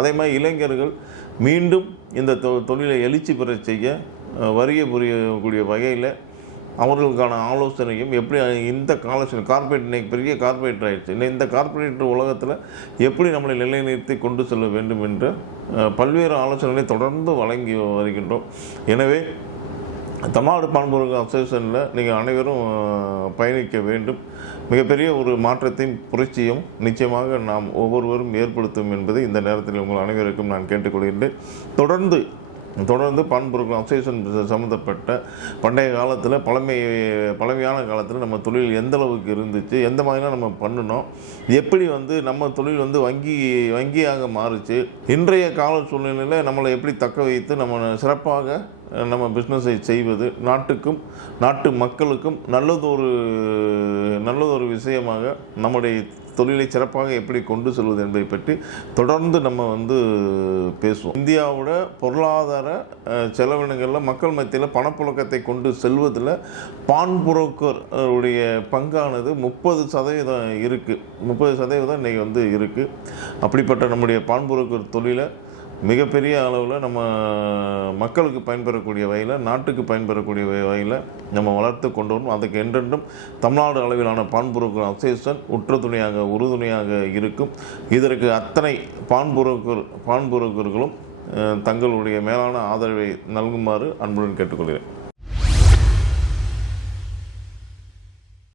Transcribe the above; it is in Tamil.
அதே மாதிரி இளைஞர்கள் மீண்டும் இந்த தொழிலை எழுச்சி பெற செய்ய வரிய புரியக்கூடிய வகையில் அவர்களுக்கான ஆலோசனையும் எப்படி இந்த கார்ப்பரேட் இன்றைக்கி பெரிய கார்ப்பரேட் ஆகிடுச்சு. இல்லை இந்த கார்ப்பரேட் உலகத்தில் எப்படி நம்மளை நிலைநிறுத்தி கொண்டு செல்ல வேண்டும் என்ற பல்வேறு ஆலோசனைகளை தொடர்ந்து வழங்கி வருகின்றோம். எனவே தமிழ்நாடு பான்பொருள் அசோசியேஷனில் நீங்கள் அனைவரும் பயணிக்க வேண்டும். மிகப்பெரிய ஒரு மாற்றத்தையும் புரட்சியும் நிச்சயமாக நாம் ஒவ்வொருவரும் ஏற்படுத்தும் என்பதை இந்த நேரத்தில் உங்கள் அனைவருக்கும் நான் கேட்டுக்கொள்கின்றேன். தொடர்ந்து பான்பொருள் அசோசியேஷன் சம்மந்தப்பட்ட பண்டைய காலத்தில் பழமையான காலத்தில் நம்ம தொழில் எந்த அளவுக்கு இருந்துச்சு, எந்த மாதிரிலாம் நம்ம பண்ணினோம், எப்படி நம்ம தொழில் வங்கியாக மாறுச்சு, இன்றைய கால சூழ்நிலையில் நம்மளை எப்படி தக்க வைத்து நம்ம சிறப்பாக நம்ம பிஸ்னஸை செய்வது நாட்டுக்கும் நாட்டு மக்களுக்கும் நல்லதொரு விஷயமாக நம்முடைய தொழிலை சிறப்பாக எப்படி கொண்டு செல்வது என்பதை பற்றி தொடர்ந்து நம்ம பேசுவோம். இந்தியாவோட பொருளாதார செலவினங்களில் மக்கள் மத்தியில் பணப்புழக்கத்தை கொண்டு செல்வதில் பான்புரோக்கர் உடைய பங்கானது 30% இருக்குது. 30% இன்றைக்கி இருக்குது. அப்படிப்பட்ட நம்முடைய பான்புரோக்கர் தொழிலை மிகப்பெரிய அளவில் நம்ம மக்களுக்கு பயன்பெறக்கூடிய வகையில், நாட்டுக்கு பயன்பெறக்கூடிய வகையில் நம்ம வளர்த்து கொண்டு வரணும். அதுக்கு என்றென்றும் தமிழ்நாடு அளவிலான பான்புரோக்கர் அசோசியேஷன் உறுதுணையாக இருக்கும். இதற்கு அத்தனை பான்புரோக்கர்களும் தங்களுடைய மேலான ஆதரவை நல்குமாறு அன்புடன் கேட்டுக்கொள்கிறேன்.